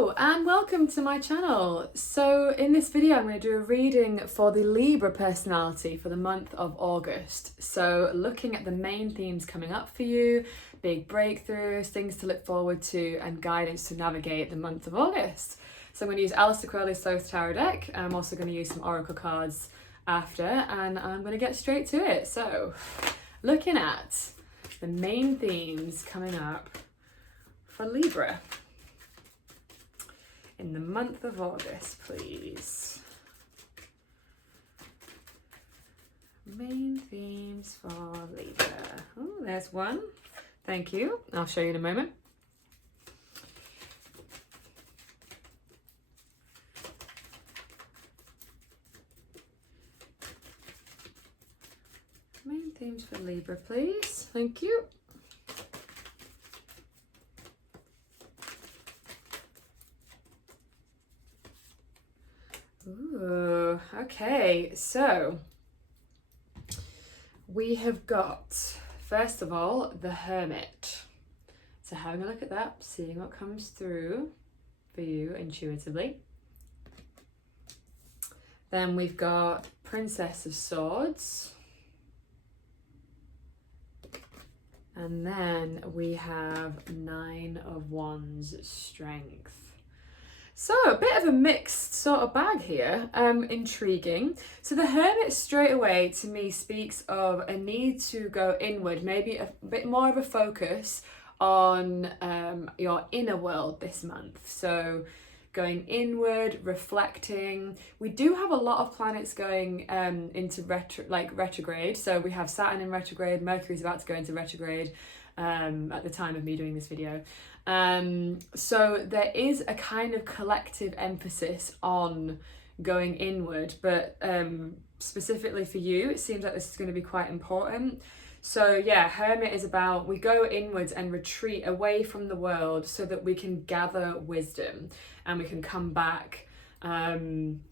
Hello and welcome to my channel. So in this video I'm going to do a reading for the Libra personality for the month of August. So looking at the main themes coming up for you, big breakthroughs, things to look forward to and guidance to navigate the month of August. So I'm going to use Aleister Crowley's Thoth Deck. I'm also going to use some oracle cards after and I'm going to get straight to it. So looking at the main themes coming up for Libra in the month of August, please. Main themes for Libra. Oh, there's one. Thank you. I'll show you in a moment. Main themes for Libra, please. Thank you. Ooh, okay, so we have got, first of all, the Hermit. So having a look at that, seeing what comes through for you intuitively. Then we've got Princess of Swords. And then we have Nine of Wands, Strength. So a bit of a mixed sort of bag here, intriguing. So the Hermit straight away to me speaks of a need to go inward, maybe a bit more of a focus on your inner world this month. So going inward, reflecting. We do have a lot of planets going into retrograde. So we have Saturn in retrograde, Mercury's about to go into retrograde at the time of me doing this video. So there is a kind of collective emphasis on going inward, but specifically for you, it seems like this is going to be quite important. So yeah, Hermit is about we go inwards and retreat away from the world so that we can gather wisdom and we can come back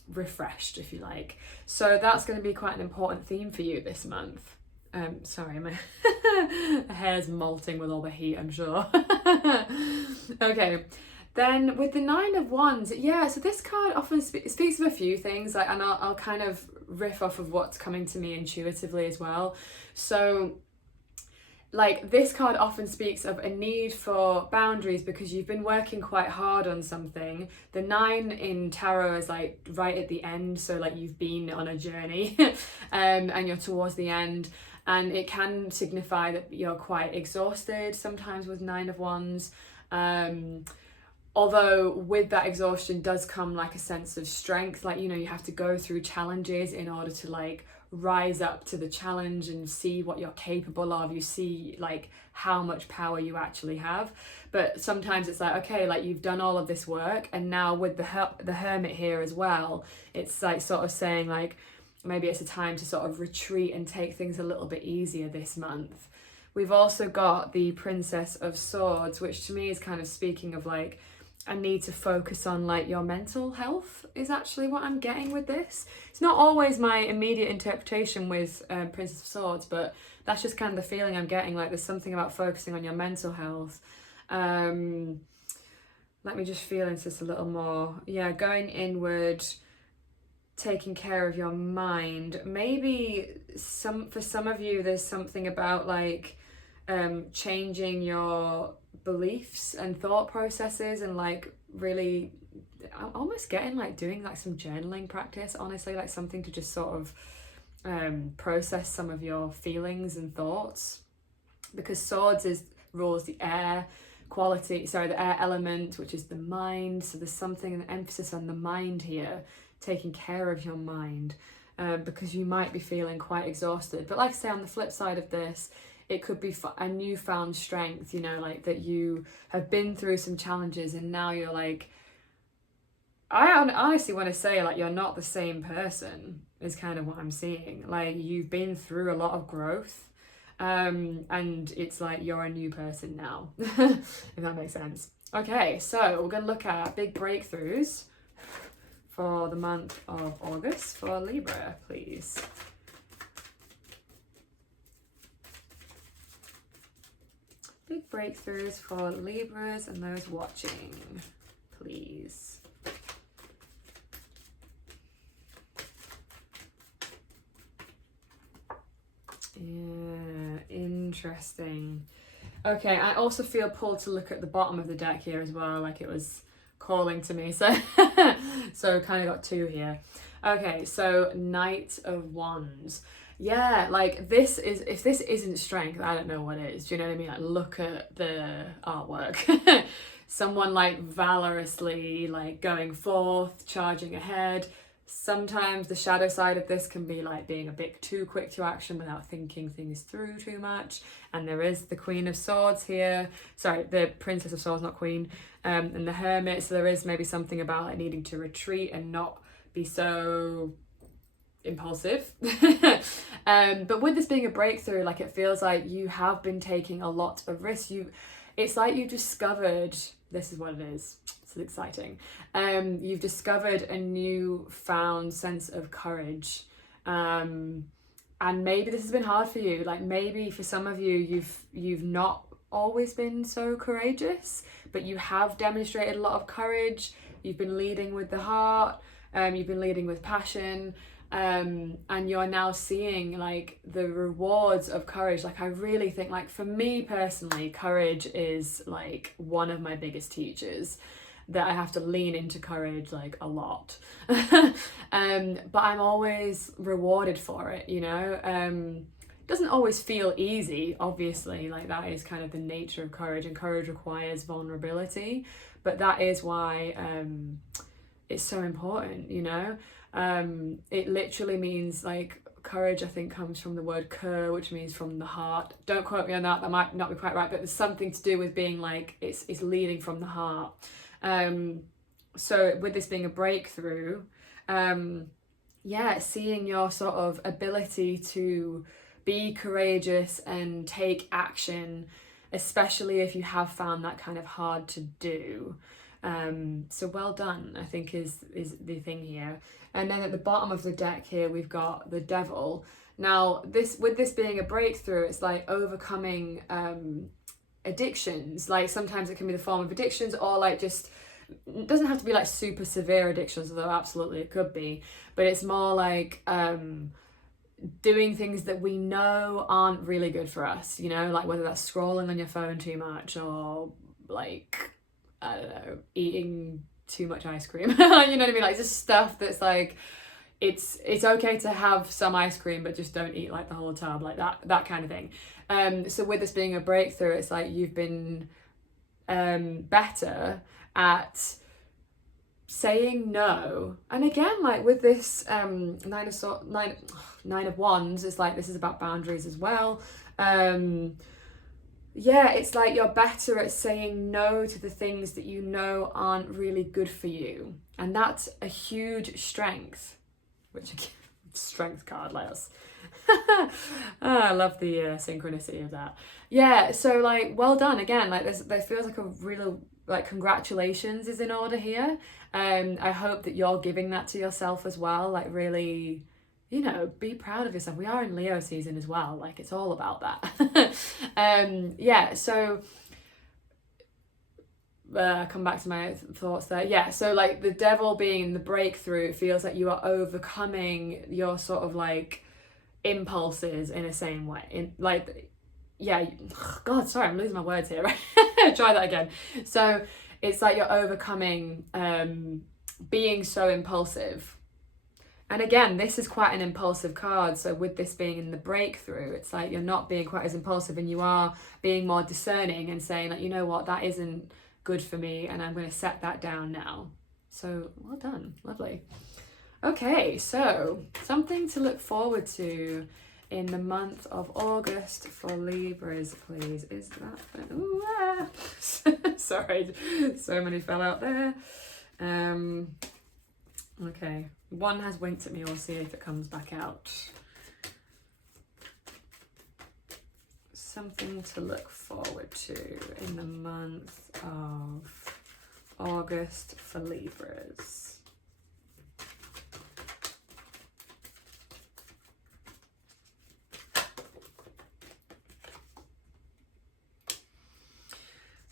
refreshed, if you like. So that's going to be quite an important theme for you this month. Sorry, my hair's molting with all the heat, I'm sure. Okay, then with the Nine of Wands, yeah, so this card often speaks of a few things, like, and I'll kind of riff off of what's coming to me intuitively as well. So like this card often speaks of a need for boundaries because you've been working quite hard on something. The 9 in tarot is like right at the end, so like you've been on a journey and you're towards the end, and it can signify that you're quite exhausted sometimes with 9 of Wands. Although with that exhaustion does come like a sense of strength, like, you know, you have to go through challenges in order to like rise up to the challenge and see what you're capable of. You see like how much power you actually have. But sometimes it's like, okay, like you've done all of this work, and now with the Hermit here as well, it's like sort of saying like maybe it's a time to sort of retreat and take things a little bit easier this month. We've also got the Princess of Swords, which to me is kind of speaking of like a need to focus on like your mental health is actually what I'm getting with this. It's not always my immediate interpretation with Princess of Swords, but that's just kind of the feeling I'm getting, like there's something about focusing on your mental health. Let me just feel into this a little more. Yeah, going inward, taking care of your mind. Maybe for some of you there's something about like changing your beliefs and thought processes, and like really I'm almost getting like doing like some journaling practice, honestly, like something to just sort of process some of your feelings and thoughts, because swords rules the air the air element, which is the mind. So there's something, an emphasis on the mind here, taking care of your mind, because you might be feeling quite exhausted. But like I say, on the flip side of this, it could be a newfound strength, you know, like that you have been through some challenges and now you're like, I honestly want to say like you're not the same person is kind of what I'm seeing. Like you've been through a lot of growth, and it's like you're a new person now, if that makes sense. Okay, so we're going to look at big breakthroughs for the month of August for Libra, please. Big breakthroughs for Libras and those watching, please. Yeah, interesting. Okay, I also feel pulled to look at the bottom of the deck here as well, like it was calling to me. So, so kind of got two here. Okay, so Knight of Wands. Yeah, like this is, if this isn't strength, I don't know what is. Do you know what I mean? Like, look at the artwork. Someone like valorously like going forth, charging ahead. Sometimes the shadow side of this can be like being a bit too quick to action without thinking things through too much. And there is the Queen of Swords here. Sorry, the Princess of Swords, not Queen. And the Hermit. So there is maybe something about like needing to retreat and not be so impulsive. But with this being a breakthrough, like it feels like you have been taking a lot of risks. It's like you discovered, this is what it is. It's exciting. You've discovered a newfound sense of courage. And maybe this has been hard for you. Like maybe for some of you, you've not always been so courageous, but you have demonstrated a lot of courage. You've been leading with the heart. You've been leading with passion. And you're now seeing like the rewards of courage. Like I really think, like for me personally, courage is like one of my biggest teachers, that I have to lean into courage like a lot. But I'm always rewarded for it, you know. It doesn't always feel easy, obviously, like that is kind of the nature of courage, and courage requires vulnerability, but that is why it's so important, you know. It literally means like courage, I think, comes from the word cur, which means from the heart. Don't quote me on that, that might not be quite right, but there's something to do with being like it's leading from the heart. So with this being a breakthrough, yeah, seeing your sort of ability to be courageous and take action, especially if you have found that kind of hard to do. So well done, I think is the thing here. And then at the bottom of the deck here, we've got the Devil. Now, with this being a breakthrough, it's like overcoming addictions. Like sometimes it can be the form of addictions, or like just, it doesn't have to be like super severe addictions, although absolutely it could be, but it's more like doing things that we know aren't really good for us, you know, like whether that's scrolling on your phone too much, or like, I don't know, eating too much ice cream. You know what I mean? Like just stuff that's like, it's okay to have some ice cream, but just don't eat like the whole tub, like that kind of thing. So with this being a breakthrough, it's like you've been better at saying no. And again, like with this Nine of Wands, it's like this is about boundaries as well. Yeah, it's like you're better at saying no to the things that you know aren't really good for you, and that's a huge strength. Which strength card, let us. I love the synchronicity of that. Yeah, so like well done again. Like there feels like a real like congratulations is in order here. I hope that you're giving that to yourself as well. Like really, you know, be proud of yourself. We are in Leo season as well. Like it's all about that. Yeah, so come back to my thoughts there. Yeah, so like the Devil being the breakthrough, it feels like you are overcoming your sort of like impulses in a same way. In like, yeah, God, sorry, I'm losing my words here. Try that again. So it's like you're overcoming being so impulsive. And again, this is quite an impulsive card. So with this being in the breakthrough, it's like you're not being quite as impulsive, and you are being more discerning and saying like, you know what, that isn't good for me, and I'm going to set that down now. So well done, lovely. Okay, so something to look forward to in the month of August for Libras, please. Is that, ooh, sorry, so many fell out there. Okay, one has winked at me, we'll see if it comes back out. Something to look forward to in the month of August for Libras.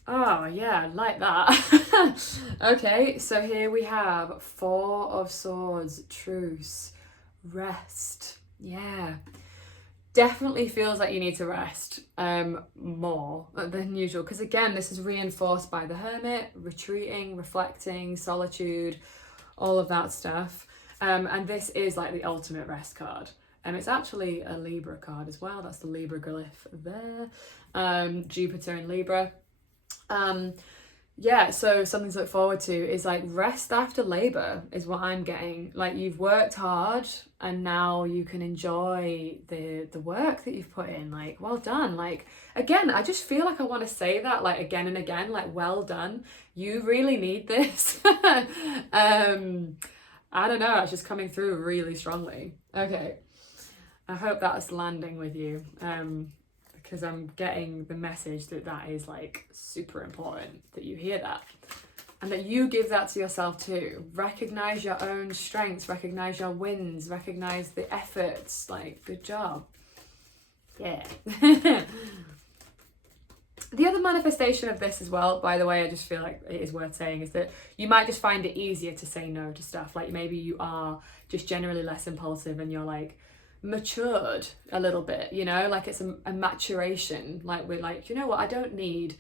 Oh, yeah, like that. Okay, so here we have Four of Swords, truce, rest. Yeah, definitely feels like you need to rest more than usual, because again, this is reinforced by the Hermit, retreating, reflecting, solitude, all of that stuff. And this is like the ultimate rest card. And it's actually a Libra card as well. That's the Libra glyph there. Jupiter in Libra. Yeah, so something to look forward to is like rest after labor is what I'm getting. Like you've worked hard and now you can enjoy the work that you've put in. Like, well done. Like, again, I just feel like I want to say that like again and again, like, well done. You really need this. I don't know, it's just coming through really strongly. Okay. I hope that's landing with you, because I'm getting the message that that is like super important, that you hear that and that you give that to yourself too. Recognize your own strengths, recognize your wins, recognize the efforts, like good job. Yeah. The other manifestation of this as well, by the way, I just feel like it is worth saying, is that you might just find it easier to say no to stuff. Like maybe you are just generally less impulsive and you're like matured a little bit, you know, like it's a maturation. Like we're like, you know what, I don't need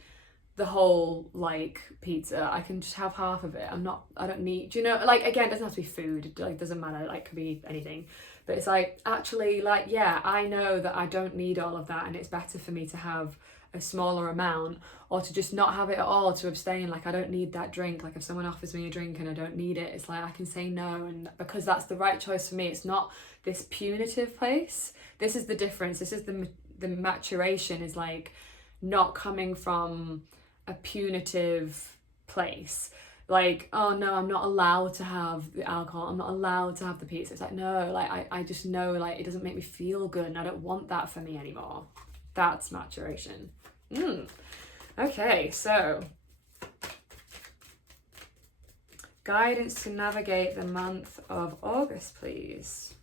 the whole like pizza, I can just have half of it. I don't need, you know, like again, it doesn't have to be food, it like doesn't matter, like could be anything, but it's like actually like, yeah, I know that I don't need all of that and it's better for me to have a smaller amount or to just not have it at all, to abstain. Like I don't need that drink. Like if someone offers me a drink and I don't need it, it's like I can say no, and because that's the right choice for me. It's not this punitive place. This is the difference. This is the maturation, is like not coming from a punitive place, like, oh no, I'm not allowed to have the alcohol, I'm not allowed to have the pizza. It's like, no, like I just know like it doesn't make me feel good and I don't want that for me anymore. That's maturation. Okay, so guidance to navigate the month of August, please.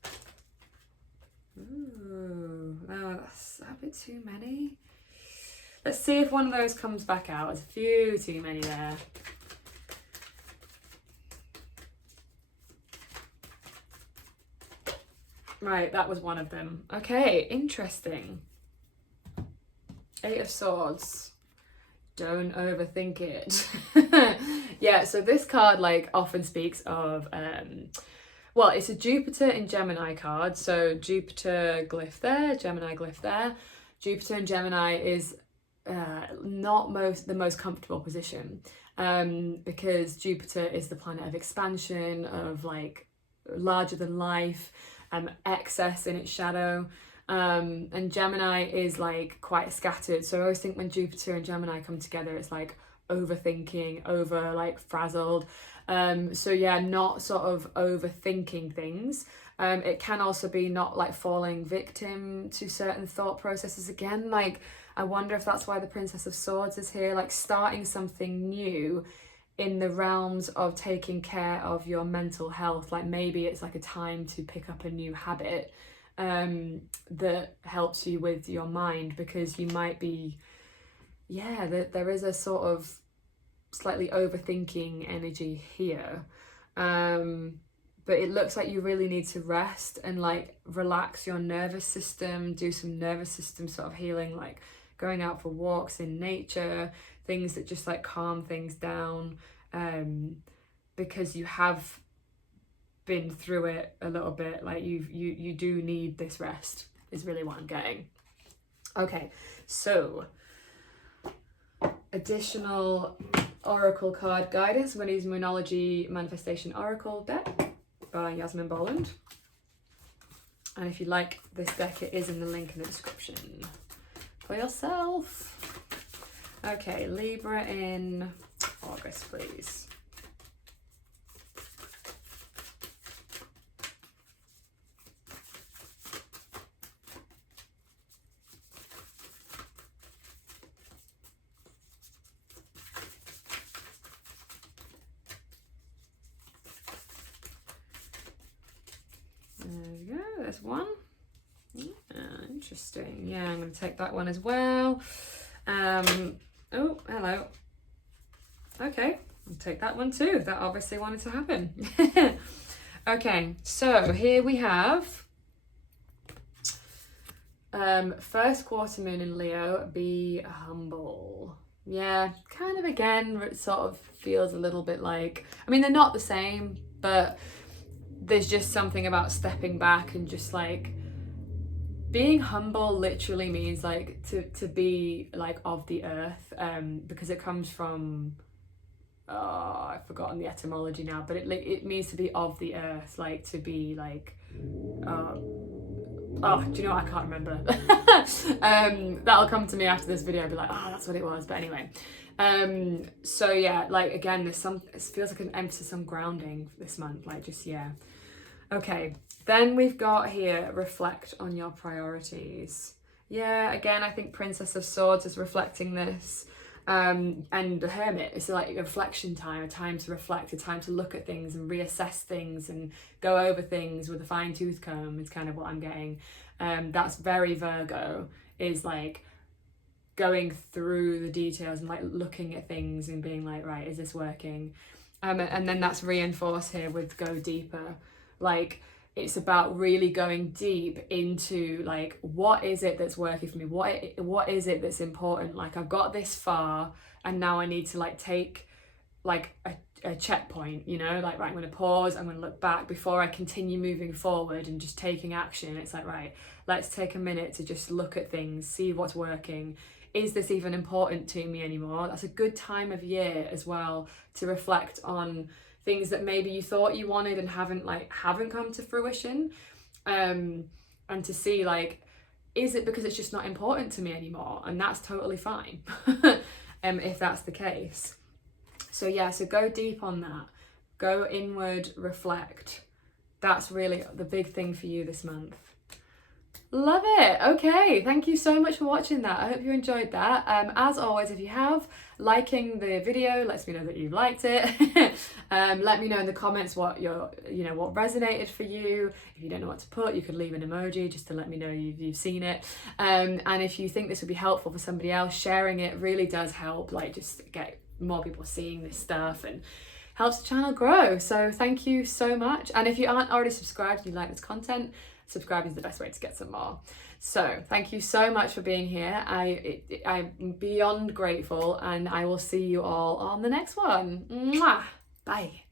Ooh, no, that's a bit too many. Let's see if one of those comes back out. There's a few too many there. Right, that was one of them. Okay, interesting. Eight of Swords. Don't overthink it. Yeah, so this card like often speaks of well, it's a Jupiter in Gemini card. So Jupiter glyph there, Gemini glyph there. Jupiter in Gemini is not the most comfortable position, because Jupiter is the planet of expansion, of like larger than life, excess in its shadow. And Gemini is like quite scattered. So I always think when Jupiter and Gemini come together, it's like overthinking, over like frazzled. So yeah, not sort of overthinking things. It can also be not like falling victim to certain thought processes. Again, like I wonder if that's why the Princess of Swords is here, like starting something new in the realms of taking care of your mental health. Like maybe it's like a time to pick up a new habit that helps you with your mind, because you might be, yeah, there is a sort of slightly overthinking energy here, but it looks like you really need to rest and like relax your nervous system, do some nervous system sort of healing, like going out for walks in nature, things that just like calm things down, because you have been through it a little bit. Like you do need this rest, is really what I'm getting. Okay, so additional oracle card guidance. I'm going to use Moonology Manifestation Oracle deck by Yasmin Boland, and if you like this deck, it is in the link in the description for yourself. Okay, Libra in August, please. There we go, there's one. Yeah, interesting. Yeah, I'm going to take that one as well. Oh, hello. Okay, I'll take that one too. That obviously wanted to happen. Okay, so here we have first quarter moon in Leo, be humble. Yeah, kind of again, it sort of feels a little bit like, I mean, they're not the same, but there's just something about stepping back and just like being humble literally means like to be like of the earth, because it comes from, oh, I've forgotten the etymology now, but it means to be of the earth, like to be like, oh, do you know what? I can't remember. That'll come to me after this video. I'll be like, oh, that's what it was. But anyway, so yeah, like again, it feels like an emphasis on grounding this month. Like just, yeah. Okay, then we've got here, reflect on your priorities. Yeah, again, I think Princess of Swords is reflecting this. And the Hermit, it's like a reflection time, a time to reflect, a time to look at things and reassess things and go over things with a fine-tooth comb is kind of what I'm getting. That's very Virgo, is like going through the details and like looking at things and being like, right, is this working? And then that's reinforced here with go deeper. Like it's about really going deep into like, what is it that's working for me? What is it that's important? Like I've got this far and now I need to like take like a checkpoint, you know, like, right, I'm going to pause, I'm going to look back before I continue moving forward and just taking action. It's like, right, let's take a minute to just look at things, see what's working. Is this even important to me anymore? That's a good time of year as well to reflect on things that maybe you thought you wanted and haven't come to fruition, and to see like, is it because it's just not important to me anymore? And that's totally fine. If that's the case. So yeah, so go deep on that, go inward, reflect. That's really the big thing for you this month. Love it. Okay, thank you so much for watching that. I hope you enjoyed that. As always, if you have, liking the video lets me know that you liked it. Let me know in the comments what what resonated for you. If you don't know what to put, you could leave an emoji just to let me know you've seen it. And if you think this would be helpful for somebody else, sharing it really does help, like just get more people seeing this stuff and helps the channel grow. So thank you so much. And if you aren't already subscribed and you like this content, subscribing is the best way to get some more. So thank you so much for being here. I'm beyond grateful, and I will see you all on the next one. Mwah! Bye.